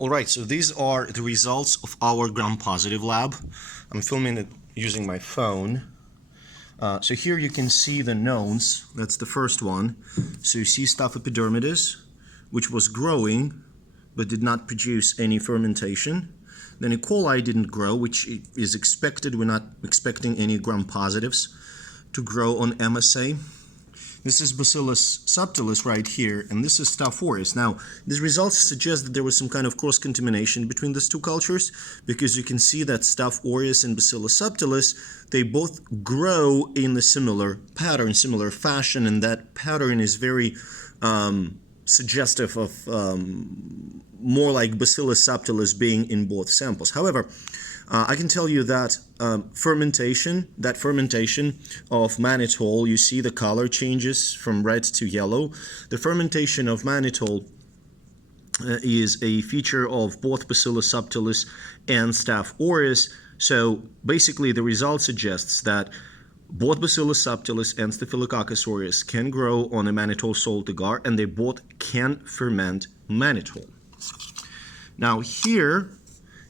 Alright, so these are the results of our gram-positive lab. I'm filming it using my phone. So here you can see the knowns. That's the first one. So you see Staph epidermidis, which was growing but did not produce any fermentation. Then E. coli didn't grow, which is expected. We're not expecting any gram-positives to grow on MSA. This is Bacillus subtilis right here, and this is Staph aureus. Now, these results suggest that there was some kind of cross-contamination between these two cultures, because you can see that Staph aureus and Bacillus subtilis, they both grow in a similar pattern, similar fashion, and that pattern is very suggestive of more like Bacillus subtilis being in both samples. However, I can tell you that fermentation of mannitol, you see the color changes from red to yellow. The fermentation of mannitol is a feature of both Bacillus subtilis and Staph aureus. So basically the result suggests that both Bacillus subtilis and Staphylococcus aureus can grow on a mannitol salt agar, and they both can ferment mannitol. Now here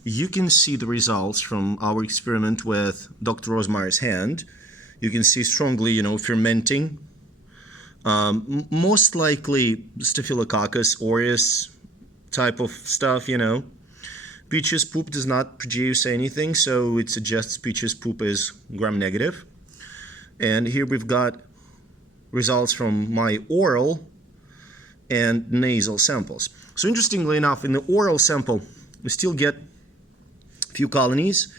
you can see the results from our experiment with Dr. Rosemary's hand. You can see strongly, fermenting. Most likely Staphylococcus aureus type of stuff, Peaches poop does not produce anything, so it suggests peaches poop is gram-negative. And here we've got results from my oral and nasal samples. So interestingly enough, in the oral sample, we still get few colonies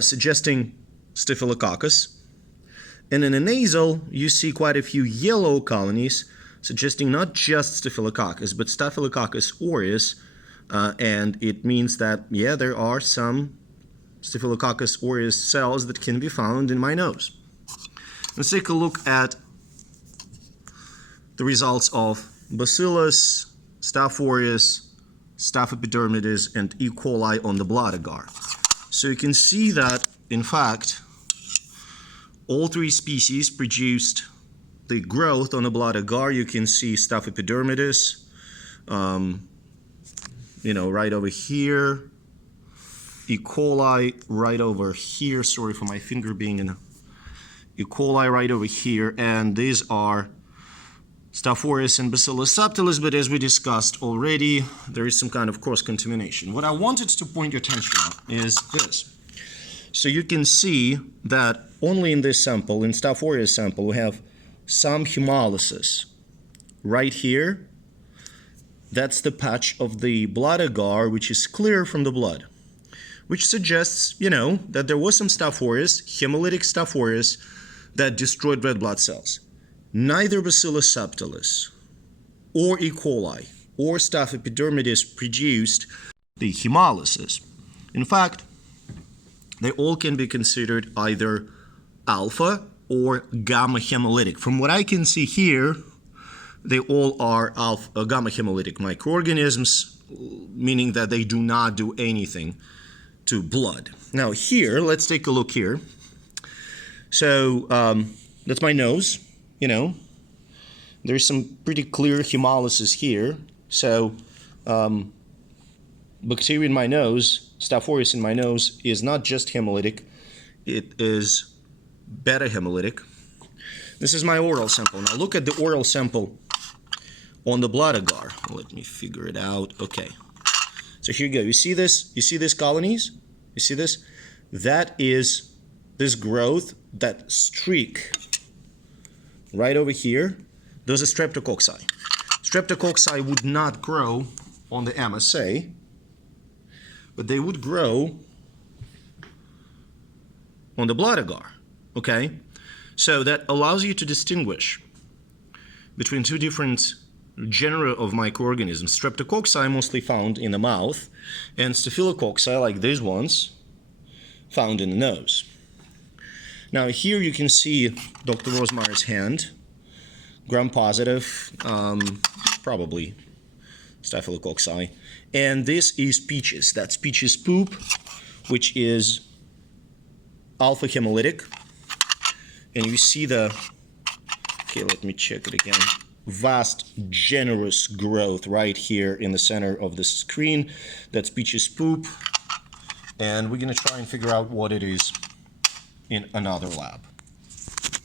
suggesting Staphylococcus, and in a nasal you see quite a few yellow colonies suggesting not just Staphylococcus but Staphylococcus aureus, and it means that there are some Staphylococcus aureus cells that can be found in my nose. Let's take a look at the results of Bacillus, Staph aureus, Staph epidermidis, and E. coli on the blood agar. So you can see that, in fact, all three species produced the growth on the blood agar. You can see Staph epidermidis, right over here. E. coli right over here. Sorry for my finger being in E. coli right over here. And these are Staph aureus and Bacillus subtilis, but as we discussed already, there is some kind of cross-contamination. What I wanted to point your attention on is this. So you can see that only in this sample, in Staph aureus sample, we have some hemolysis. Right here, that's the patch of the blood agar, which is clear from the blood, which suggests, that there was some Staph aureus, hemolytic Staph aureus, that destroyed red blood cells. Neither Bacillus subtilis or E. coli or Staph epidermidis produced the hemolysis. In fact, they all can be considered either alpha or gamma hemolytic. From what I can see here, they all are gamma hemolytic microorganisms, meaning that they do not do anything to blood. Now here, let's take a look here. So that's my nose. There's some pretty clear hemolysis here. So bacteria in my nose, Staph aureus in my nose, is not just hemolytic, it is beta hemolytic. This is my oral sample. Now look at the oral sample on the blood agar. Let me figure it out. Okay. So here you go. You see this? You see these colonies? You see this? That is this growth, that streak right over here. Those are streptococci. Streptococci would not grow on the MSA, but they would grow on the blood agar. Okay? So that allows you to distinguish between two different genera of microorganisms. Streptococci mostly found in the mouth, and staphylococci, like these ones, found in the nose. Now here you can see Dr. Rosemary's hand, gram-positive, probably staphylococci, and this is peaches. That's peaches poop, which is alpha hemolytic, and you see okay, let me check it again. vast, generous growth right here in the center of the screen. That's Peach's poop. And we're going to try and figure out what it is in another lab.